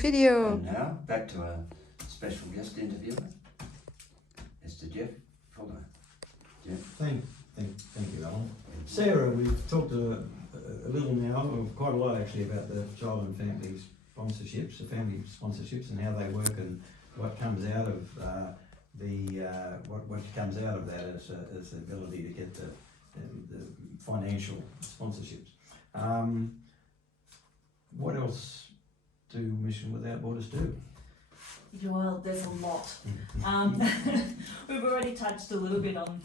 Video. And now, back to our special guest interviewer, Mr. Geoff Fuller. Geoff? Thank you, Alan. Sarah, we've talked a little now, or quite a lot actually, about the child and family sponsorships, and how they work, and what comes out of what comes out of that as the ability to get the financial sponsorships. What else do Mission Without Borders do? Well, there's a lot. We've already touched a little bit on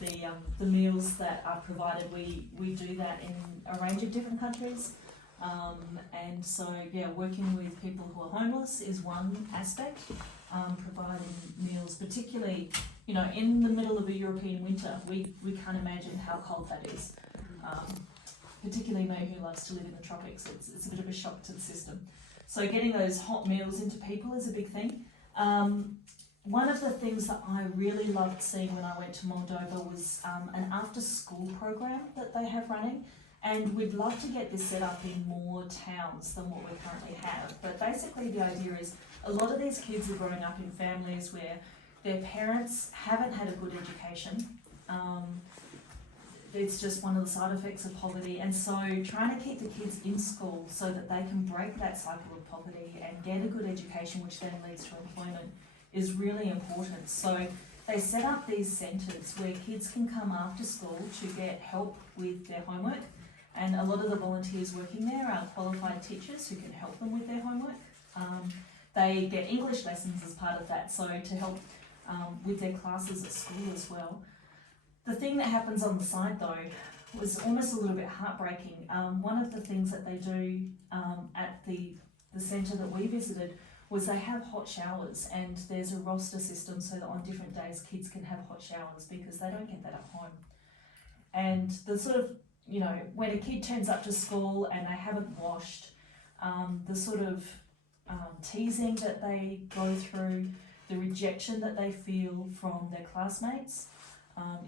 the meals that are provided. We do that in a range of different countries. And so, yeah, working with people who are homeless is one aspect. Providing meals, particularly, you know, in the middle of a European winter, we can't imagine how cold that is. Particularly me, who loves to live in the tropics, it's a bit of a shock to the system. So getting those hot meals into people is a big thing. One of the things that I really loved seeing when I went to Moldova was an after-school program that they have running, and we'd love to get this set up in more towns than what we currently have. But basically the idea is a lot of these kids are growing up in families where their parents haven't had a good education. It's just one of the side effects of poverty, and so trying to keep the kids in school so that they can break that cycle of poverty and get a good education, which then leads to employment, is really important. So they set up these centres where kids can come after school to get help with their homework, and a lot of the volunteers working there are qualified teachers who can help them with their homework. They get English lessons as part of that, so to help with their classes at school as well. The thing that happens on the side though was almost a little bit heartbreaking. One of the things that they do at the centre that we visited was they have hot showers, and there's a roster system so that on different days kids can have hot showers because they don't get that at home. And the sort of, you know, when a kid turns up to school and they haven't washed, the sort of teasing that they go through, the rejection that they feel from their classmates,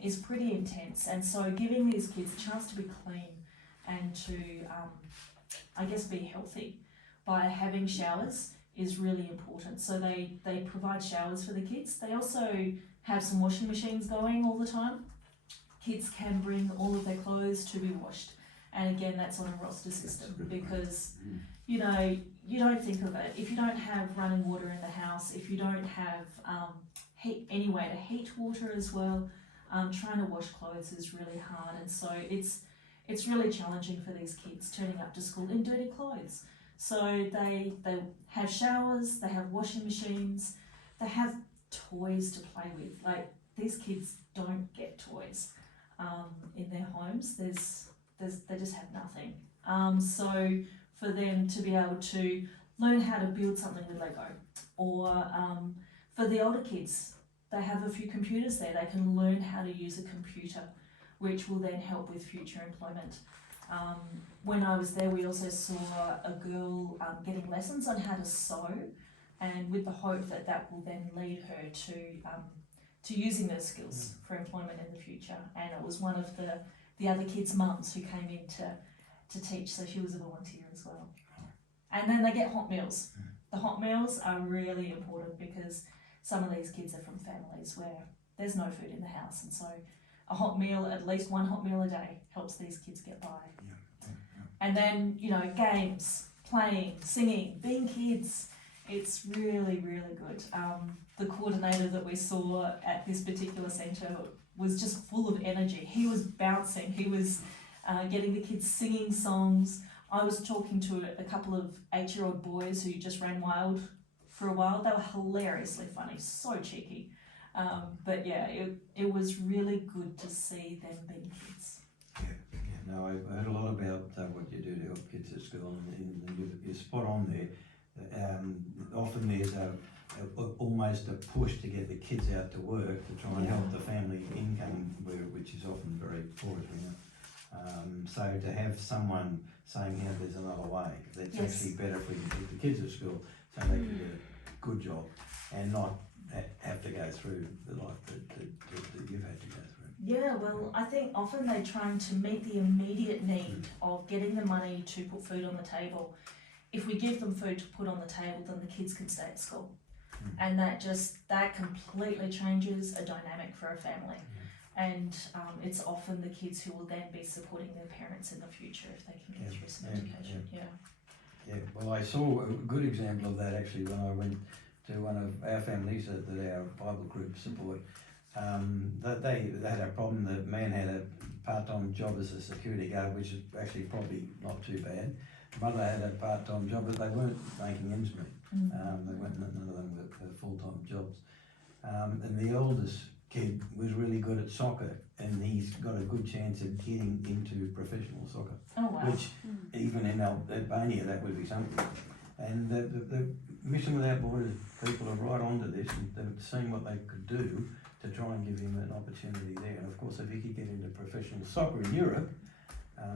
is pretty intense. And so giving these kids a chance to be clean and to, I guess, be healthy by having showers is really important. So they provide showers for the kids. They also have some washing machines going all the time. Kids can bring all of their clothes to be washed. And again, that's on a roster system because, you know, you don't think of it. If you don't have running water in the house, if you don't have any way to heat water as well, trying to wash clothes is really hard, and so it's really challenging for these kids turning up to school in dirty clothes. So they have showers, they have washing machines, they have toys to play with. Like, these kids don't get toys in their homes. They just have nothing. So for them to be able to learn how to build something with Lego, or for the older kids, they have a few computers there. They can learn how to use a computer, which will then help with future employment. When I was there, we also saw a girl getting lessons on how to sew, and with the hope that that will then lead her to using those skills for employment in the future. And it was one of the other kids' mums who came in to teach, so she was a volunteer as well. And then they get hot meals. The hot meals are really important because some of these kids are from families where there's no food in the house, and so a hot meal, at least one hot meal a day, helps these kids get by. And then, you know, games, playing, singing, being kids, it's really, really good. The coordinator that we saw at this particular centre was just full of energy. He was bouncing, he was getting the kids singing songs. I was talking to a couple of 8-year-old boys who just ran wild for a while. They were hilariously funny, so cheeky. But yeah, it was really good to see them being kids. Yeah, no, I heard a lot about what you do to help kids at school, and you're spot on there. Often there's almost a push to get the kids out to work to try and help the family income, which is often very poor, as we know. So to have someone saying, yeah, there's another way, that's actually better if we can keep the kids at school so they can do a good job and not have to go through the life that you've had to go through. Yeah, well, I think often they're trying to meet the immediate need of getting the money to put food on the table. if we give them food to put on the table, then the kids can stay at school. And that completely changes a dynamic for a family. And it's often the kids who will then be supporting their parents in the future if they can get through some education. Yeah, well, I saw a good example of that actually when I went to one of our families that our Bible group support. That they had a problem. The man had a part-time job as a security guard, which is actually probably not too bad. The mother had a part-time job, but they weren't making ends meet. They weren't, none of them were full-time jobs. And the oldest kid was really good at soccer, and he's got a good chance of getting into professional soccer. Oh wow! Which even in Albania that would be something. And the Mission Without Borders people are right onto this, and they've seen what they could do to try and give him an opportunity there. And of course, if he could get into professional soccer in Europe,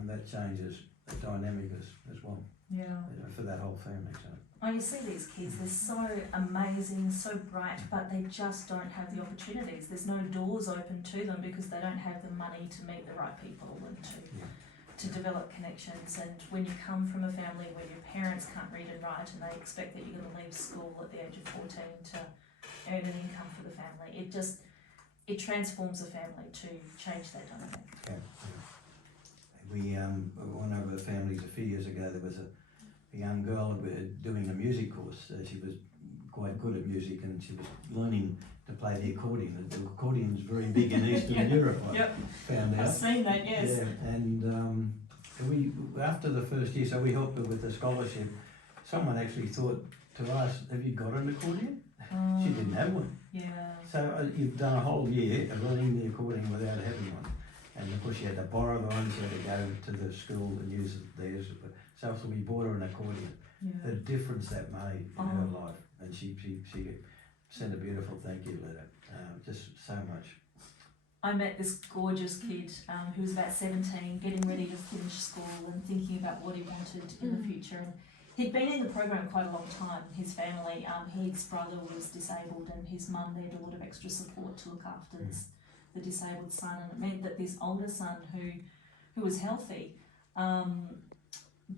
that changes the dynamic as well. Yeah. For that whole family. So. Oh, you see these kids, they're so amazing, so bright, but they just don't have the opportunities. There's no doors open to them because they don't have the money to meet the right people and to develop connections. And when you come from a family where your parents can't read and write and they expect that you're going to leave school at the age of 14 to earn an income for the family, it transforms a family to change that dynamic. We one of the families a few years ago, there was a young girl doing a music course. She was quite good at music and she was learning to play the accordion. The accordion's very big in Eastern Europe, I found out. I've seen that, yes. Yeah, and we after the first year, so we helped her with the scholarship. Someone actually thought to ask, have you got an accordion? She didn't have one. Yeah. So you've done a whole year of learning the accordion without having one. And of course she had to borrow the one, she had to go to the school and use theirs. So we bought her an accordion. Yeah. The difference that made in her life. And she sent a beautiful thank you letter. Just so much. I met this gorgeous kid who was about 17, getting ready to finish school and thinking about what he wanted in the future. And he'd been in the program quite a long time. His family, his brother was disabled and his mum needed a lot of extra support to look after the disabled son, and it meant that this older son who was healthy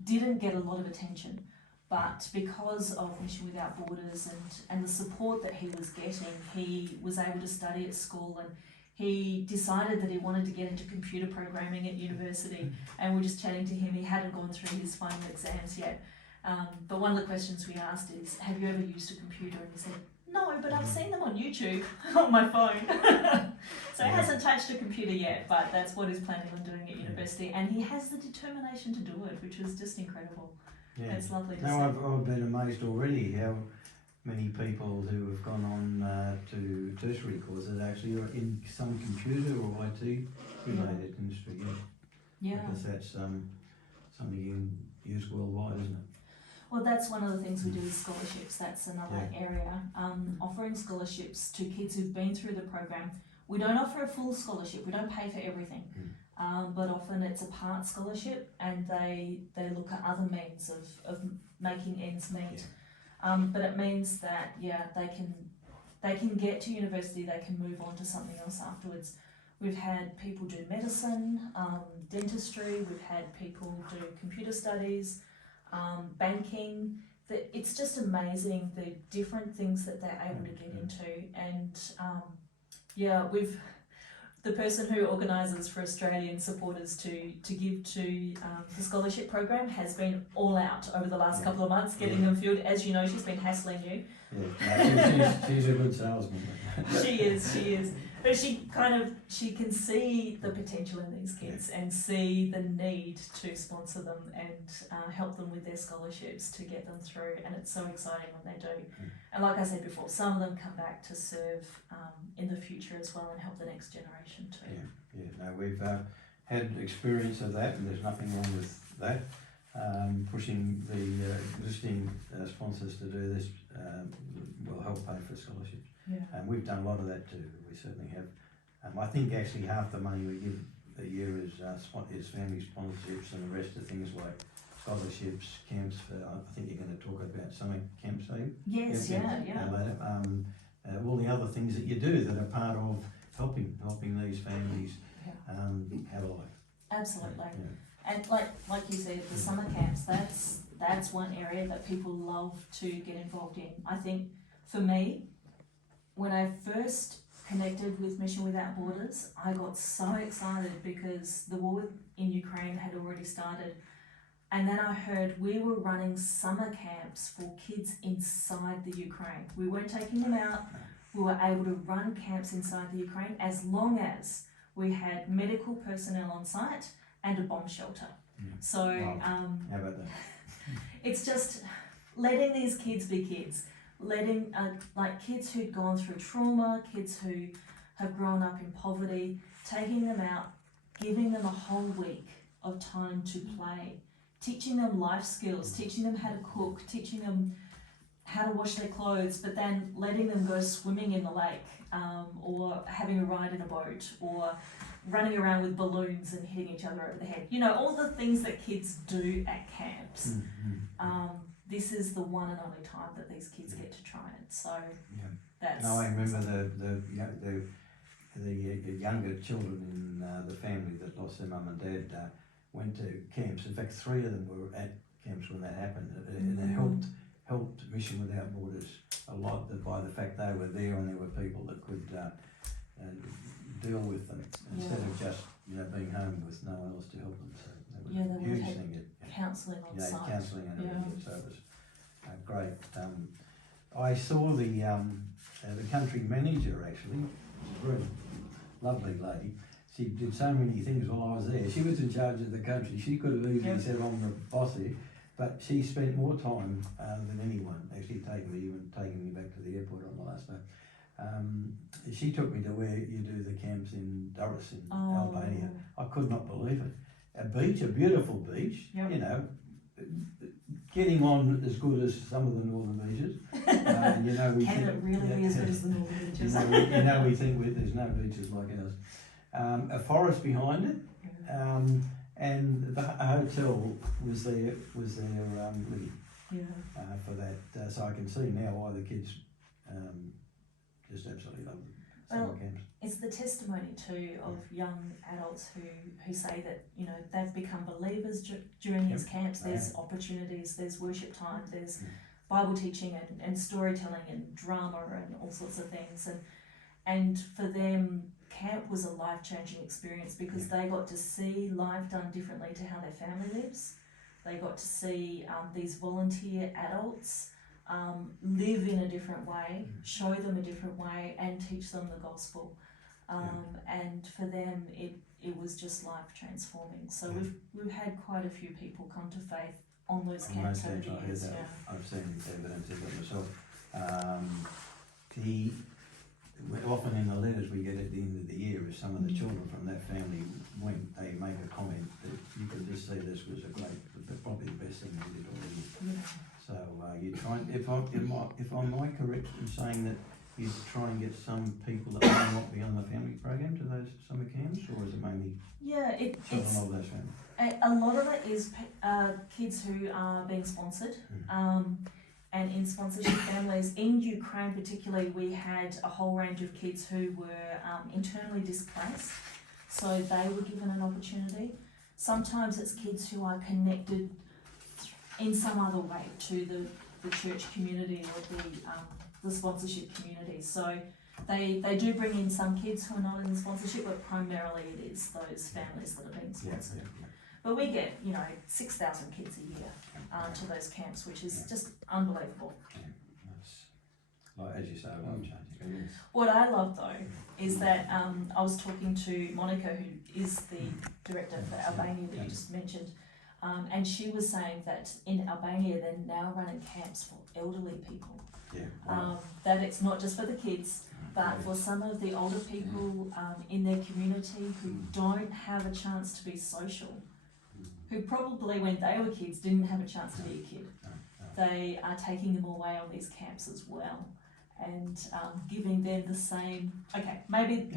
didn't get a lot of attention, but because of Mission Without Borders and the support that he was getting, he was able to study at school, and he decided that he wanted to get into computer programming at university. And we're just chatting to him. He hadn't gone through his final exams yet, but one of the questions we asked is, have you ever used a computer? And he said, no, but I've seen them on YouTube on my phone. So he hasn't touched a computer yet, but that's what he's planning on doing at university. And he has the determination to do it, which was just incredible. Yeah. It's lovely to see. I've been amazed already how many people who have gone on to tertiary courses actually are in some computer or IT related industry. Yeah. Because that's something you can use worldwide, isn't it? Well, that's one of the things we do with scholarships. That's another area. Offering scholarships to kids who've been through the program. We don't offer a full scholarship. We don't pay for everything. But often it's a part scholarship, and they look at other means of making ends meet. But it means that they can get to university, they can move on to something else afterwards. We've had people do medicine, dentistry. We've had people do computer studies. Banking, it's just amazing the different things that they're able to get into. And the person who organises for Australian supporters to give to the scholarship program has been all out over the last couple of months getting them filled. As you know, she's been hassling you. She's a good salesman. She is. But she can see the potential in these kids and see the need to sponsor them and help them with their scholarships to get them through. And it's so exciting when they do. And like I said before, some of them come back to serve in the future as well and help the next generation too. No, we've had experience of that, and there's nothing wrong with that. Pushing the existing sponsors to do this will help pay for scholarships. And we've done a lot of that too. We certainly have. I think actually half the money we give a year is family sponsorships, and the rest are things like scholarships, camps. I think you're going to talk about summer camps, are you? Yes, later. All the other things that you do that are part of helping these families have a life. Absolutely. And like you said, the summer camps, that's one area that people love to get involved in. I think for me, when I first connected with Mission Without Borders, I got so excited because the war in Ukraine had already started. And then I heard we were running summer camps for kids inside the Ukraine. We weren't taking them out. We were able to run camps inside the Ukraine as long as we had medical personnel on site and a bomb shelter. So How about that? it's just letting these kids be kids, letting like kids who'd gone through trauma, kids who have grown up in poverty, taking them out, giving them a whole week of time to play, teaching them life skills, teaching them how to cook, teaching them how to wash their clothes, but then letting them go swimming in the lake, or having a ride in a boat, or running around with balloons and hitting each other over the head. You know, all the things that kids do at camps. This is the one and only time that these kids get to try it. So that's... No, I remember the younger children in the family that lost their mum and dad went to camps. In fact, 3 of them were at camps when that happened, and it helped Mission Without Borders a lot by the fact they were there and there were people that could deal with them instead of just being home with no one else to help them. So that was a huge thing. Counselling on site. Counselling and everything. So it was great. I saw the country manager actually, a very lovely lady. She did so many things while I was there. She was in charge of the country. She could have easily said, I'm the boss here, but she spent more time than anyone, actually taking me back to the airport on the last day. She took me to where you do the camps in Durrës in Albania. I could not believe it. A beach, a beautiful beach, getting on as good as some of the northern beaches. Can it really be as good as the northern beaches? We think there's no beaches like ours. A forest behind it, and the hotel was there living for that. So I can see now why the kids just absolutely love summer camps. It's the testimony too of young adults who say that they've become believers during these camps. There's opportunities, there's worship time, there's Bible teaching and storytelling and drama and all sorts of things, and for them camp was a life-changing experience because they got to see life done differently to how their family lives. They got to see these volunteer adults live in a different way, show them a different way, and teach them the gospel. And for them, it was just life transforming. So we've had quite a few people come to faith on those camps over the years. I've seen evidence of it myself. Often in the letters we get at the end of the year, if some of the children from that family went, they make a comment that you can just see this was probably the best thing we did already. So you try. If I'm correct in saying that you try and get some people that may not be on the family program to those summer camps, or is it mainly children of those families? A lot of it is kids who are being sponsored. And in sponsorship families, in Ukraine particularly, we had a whole range of kids who were internally displaced, so they were given an opportunity. Sometimes it's kids who are connected in some other way to the church community or the sponsorship community. So they do bring in some kids who are not in the sponsorship, but primarily it is those families that are being sponsored. But we get 6,000 kids a year to those camps, which is just unbelievable. As you say, life-changing. What I love though is that I was talking to Monica, who is the director for Albania that you just mentioned, and she was saying that in Albania they're now running camps for elderly people. That it's not just for the kids, but for some of the older people in their community who don't have a chance to be social, who probably when they were kids didn't have a chance to be a kid. They are taking them away on these camps as well and giving them the same, maybe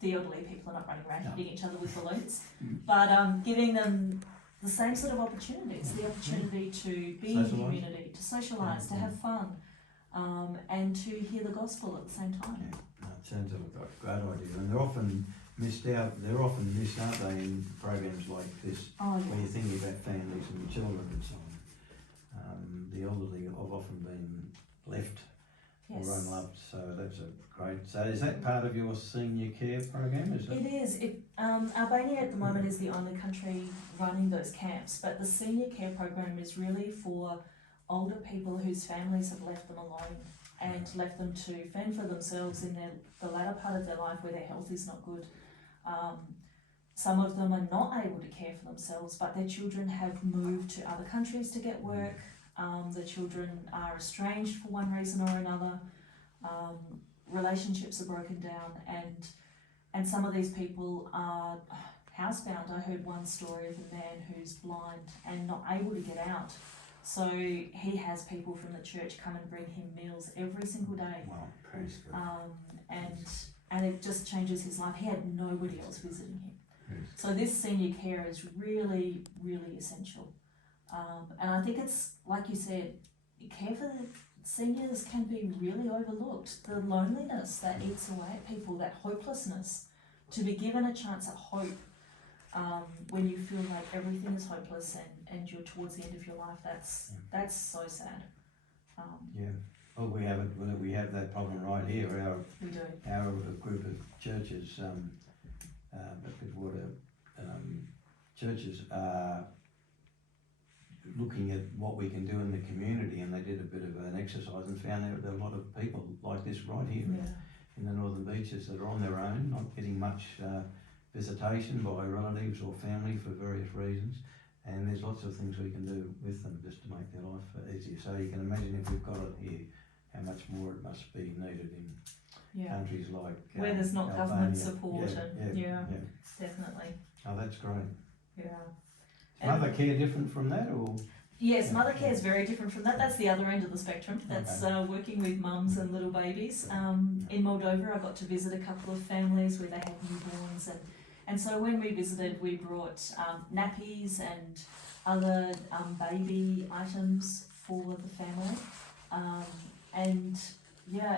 the elderly people are not running around hitting each other with balloons, but giving them the same sort of opportunities, the opportunity to be in community, to socialise, to have fun, and to hear the gospel at the same time. It sounds like a great idea, and they're often missed out. They're often missed, aren't they, in programs like this, Oh, where yeah. you're thinking about families and children and so on. The elderly have often been left Yes. or unloved, so that's a great. So is that part of your senior care program? Is it? It is. Albania at the moment is the only country running those camps, but the senior care program is really for older people whose families have left them alone and left them to fend for themselves in the latter part of their life where their health is not good. Some of them are not able to care for themselves, but their children have moved to other countries to get work. The children are estranged for one reason or another. Relationships are broken down, and some of these people are housebound. I heard one story of a man who's blind and not able to get out. So he has people from the church come and bring him meals every single day. Wow, praise God. And it just changes his life. He had nobody else visiting him. Yes. So this senior care is really, really essential. And I think it's, like you said, care for the seniors can be really overlooked. The loneliness that eats away at people, that hopelessness, to be given a chance at hope when you feel like everything is hopeless and you're towards the end of your life, that's so sad. Yeah. Well, we have that problem right here. We do. Our group of churches, churches are looking at what we can do in the community, and they did a bit of an exercise and found there are a lot of people like this right here in the Northern Beaches that are on their own, not getting much visitation by relatives or family for various reasons, and there's lots of things we can do with them just to make their life easier. So you can imagine if we've got it here, how much more it must be needed in countries like where there's not Albania. government support Yeah. definitely. Oh, that's great. Yeah. Is mother care different from that, or? Yes, mother care is very different from that. That's the other end of the spectrum. That's working with mums and little babies. In Moldova, I got to visit a couple of families where they had newborns, and so when we visited, we brought nappies and other baby items for the family. And yeah,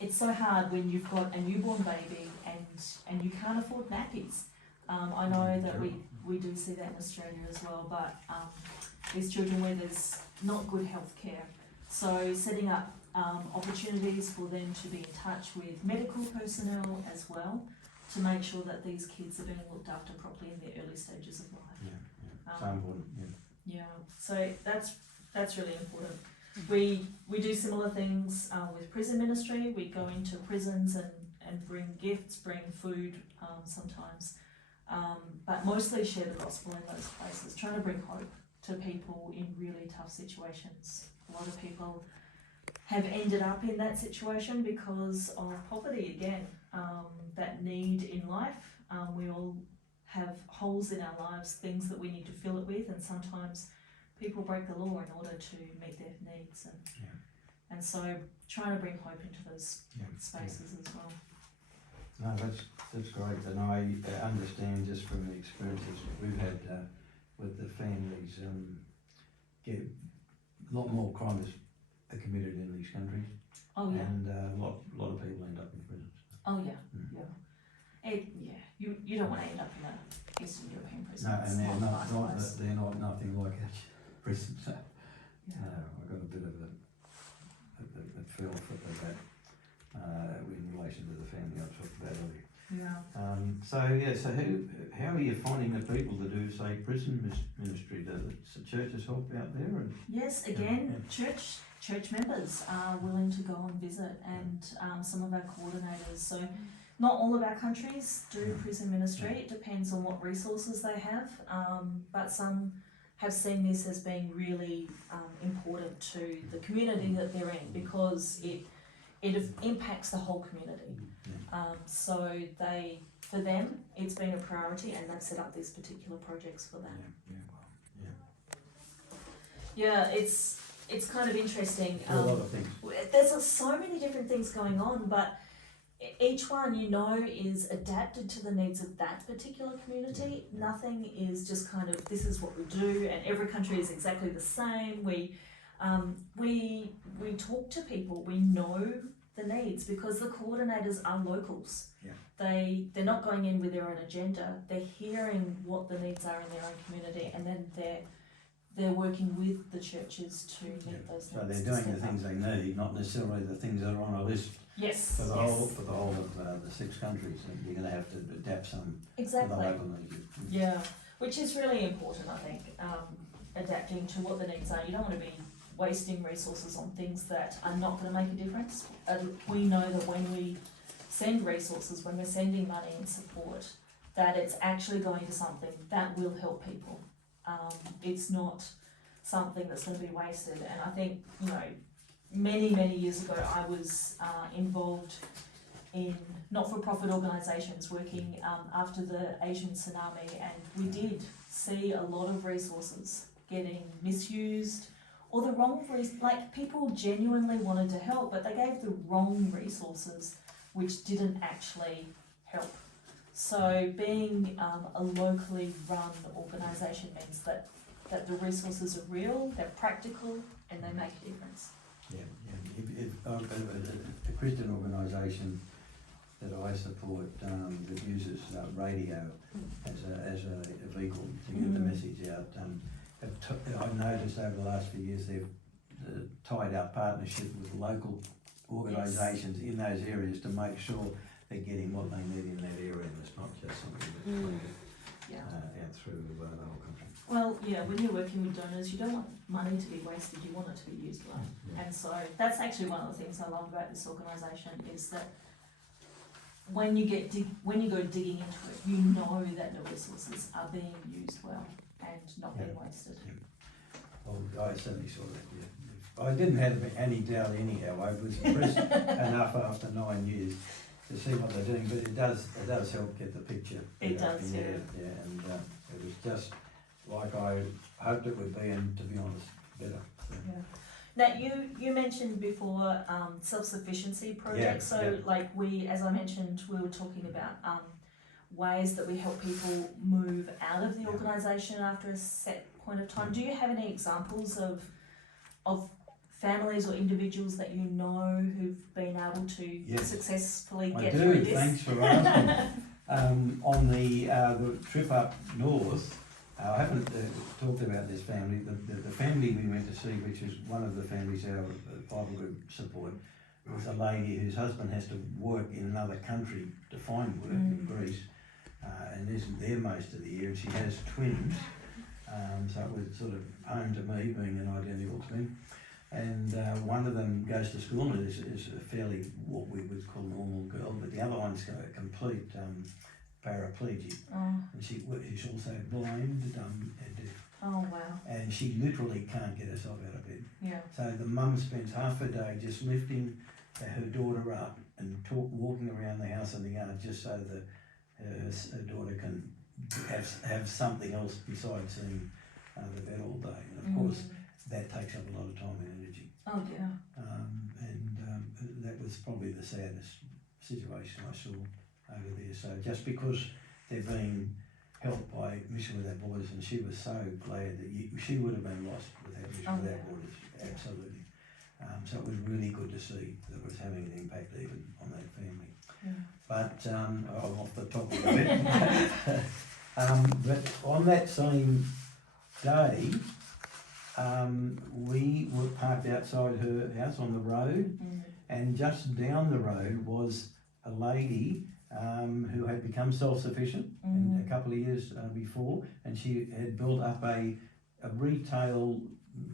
it's so hard when you've got a newborn baby and you can't afford nappies. I know that we do see that in Australia as well, but these children where there's not good health care. So setting up opportunities for them to be in touch with medical personnel as well to make sure that these kids are being looked after properly in their early stages of life. So important, Yeah, so that's really important. We do similar things with prison ministry. We go into prisons and bring gifts, bring food sometimes. But mostly share the gospel in those places, trying to bring hope to people in really tough situations. A lot of people have ended up in that situation because of poverty again, that need in life. We all have holes in our lives, things that we need to fill it with, and sometimes people break the law in order to meet their needs. And so trying to bring hope into those spaces as well. No, that's great, and I understand just from the experiences we've had with the families, get a lot more crimes are committed in these countries. Oh yeah. And a lot of people end up in prisons. Oh yeah, You don't want to end up in a Eastern European prison. No, and they're not nothing like our prisons. So, I got a bit of a feel for that in relation to the family I talked about earlier. Yeah. So how are you finding the people that do, say, prison ministry? Do the churches help out there? And, Yes, again, church members are willing to go and visit, and some of our coordinators. So not all of our countries do prison ministry. It depends on what resources they have, but some have seen this as being really important to the community that they're in, because it impacts the whole community. So for them, it's been a priority, and they've set up these particular projects for that. Yeah, it's kind of interesting. A lot of things. There's so many different things going on, but each one, is adapted to the needs of that particular community. Nothing is just kind of, this is what we do, and every country is exactly the same. We talk to people, we know the needs, because the coordinators are locals. they're not going in with their own agenda. They're hearing what the needs are in their own community, and then they're working with the churches to meet those So needs. they're doing the things they need, not necessarily the things that are on a list Yes. for the whole of the 6 countries. And you're going to have to adapt some to Exactly. the local needs. Yeah, which is really important, I think, adapting to what the needs are. You don't want to be wasting resources on things that are not going to make a difference. We know that when we send resources, when we're sending money and support, that it's actually going to something that will help people. It's not something that's going to be wasted. And I think, you know, many years ago, I was involved in not-for-profit organisations working after the Asian tsunami, and we did see a lot of resources getting misused, or the wrong like people genuinely wanted to help, but they gave the wrong resources, which didn't actually help. So being a locally run organisation means that the resources are real, they're practical, and they make a difference. Yeah. A Christian organisation that I support that uses radio as a vehicle to get the message out. I've noticed over the last few years they've tied up partnership with local organisations in those areas to make sure they're getting what they need in that area, and it's not just something that's out through the whole country. Well, yeah, when you're working with donors, you don't want money to be wasted, you want it to be used well. And so that's actually one of the things I love about this organisation is that when you go digging into it, you know that the resources are being used well and not being wasted. Well, I certainly saw that, yeah. I didn't have any doubt anyhow. I was impressed enough after 9 years to see what they're doing, but it does help get the picture. It does, yeah. Yeah, and it was just like I hoped it would be, and to be honest, better. So. Yeah. Now you mentioned before self-sufficiency projects. Like as I mentioned, we were talking about ways that we help people move out of the organisation after a set point of time. Do you have any examples of families or individuals that you know who've been able to successfully get through this? Thanks for asking. On the trip up north, I haven't talked about this family. The family we went to see, which is one of the families our Bible group support, was a lady whose husband has to work in another country to find work in Greece, and isn't there most of the year, and she has twins, so it was sort of home to me, being an identical twin. And one of them goes to school and is a fairly, what we would call normal girl, but the other one's got a complete paraplegic, and she's also blind, and deaf. Oh wow! And she literally can't get herself out of bed. Yeah. So the mum spends half a day just lifting her daughter up and walking around the house and the yard, just so that her daughter can have something else besides seeing the bed all day. And of course, that takes up a lot of time and energy. Oh yeah. And that was probably the saddest situation I saw over there. So just because they're being helped by Mission Without Borders, and she was so glad that she would have been lost without Mission Without Borders, absolutely. So it was really good to see that it was having an impact even on that family. Yeah. But I'm off the topic a bit. But on that same day, we were parked outside her house on the road, and just down the road was a lady who had become self-sufficient a couple of years before, and she had built up a retail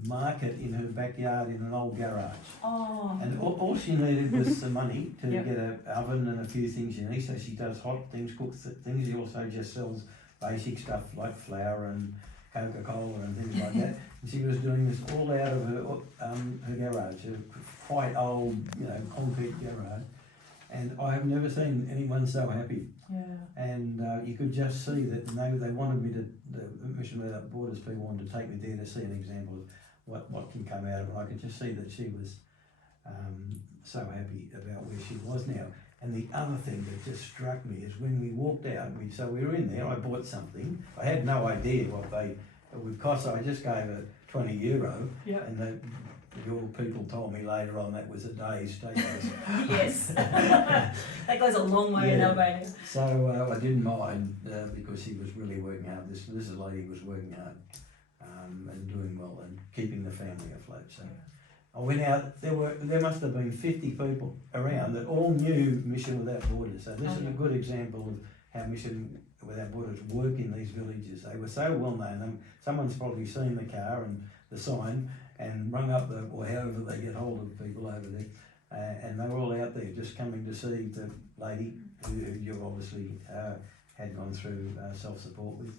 market in her backyard in an old garage. Oh. And all she needed was some money to get an oven and a few things in it. So she does hot things, cooks things. She also just sells basic stuff like flour and Coca-Cola and things like that. And she was doing this all out of her garage, a quite old, concrete garage. And I have never seen anyone so happy. Yeah. And you could just see that they wanted me to, the Mission Without Borders people wanted to take me there to see an example of what can come out of it. I could just see that she was so happy about where she was now. And the other thing that just struck me is when we walked out, so we were in there, I bought something. I had no idea what they would cost, so I just gave her €20, and your people told me later on that was a day's steakhouse. Yes. That goes a long way in Yeah. Albania. So I didn't mind because he was really working hard. This lady was working hard and doing well and keeping the family afloat. So I went out. There must have been 50 people around that all knew Mission Without Borders. So this is a good example of how Mission Without Borders work in these villages. They were so well known. Someone's probably seen the car and the sign and rung up or however they get hold of people over there. And they were all out there just coming to see the lady who you obviously had gone through self-support with,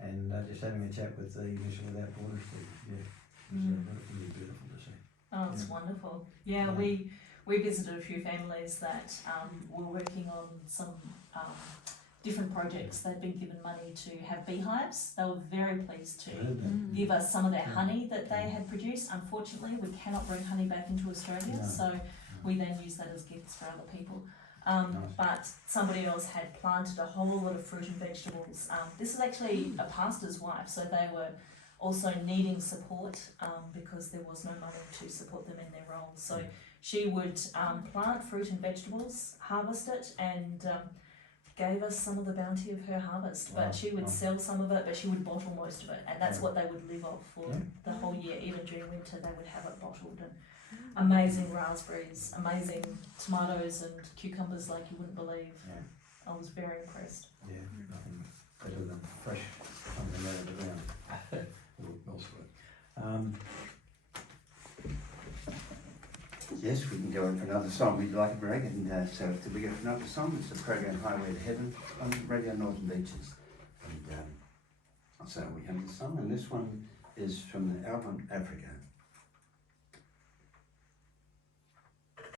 and just having a chat with the Mission Without Borders. Yeah, it was really beautiful to see. Oh, it's wonderful. Yeah, we visited a few families that were working on some different projects. They'd been given money to have beehives. They were very pleased to give us some of their honey that they had produced. Unfortunately, we cannot bring honey back into Australia, so we then use that as gifts for other people. But somebody else had planted a whole lot of fruit and vegetables. This is actually a pastor's wife, so they were also needing support because there was no money to support them in their role. So she would plant fruit and vegetables, harvest it, and gave us some of the bounty of her harvest. But she would sell some of it, but she would bottle most of it, and that's what they would live off for the whole year. Even during winter, they would have it bottled. And amazing raspberries, amazing tomatoes and cucumbers like you wouldn't believe. I was very impressed. Yeah, nothing better than fresh something out of the ground. Yes, we can go on for another song. We'd like a break, and so to we go for another song, it's the program Highway to Heaven on Radio Northern Beaches. And so we have the song, and this one is from the album Africa.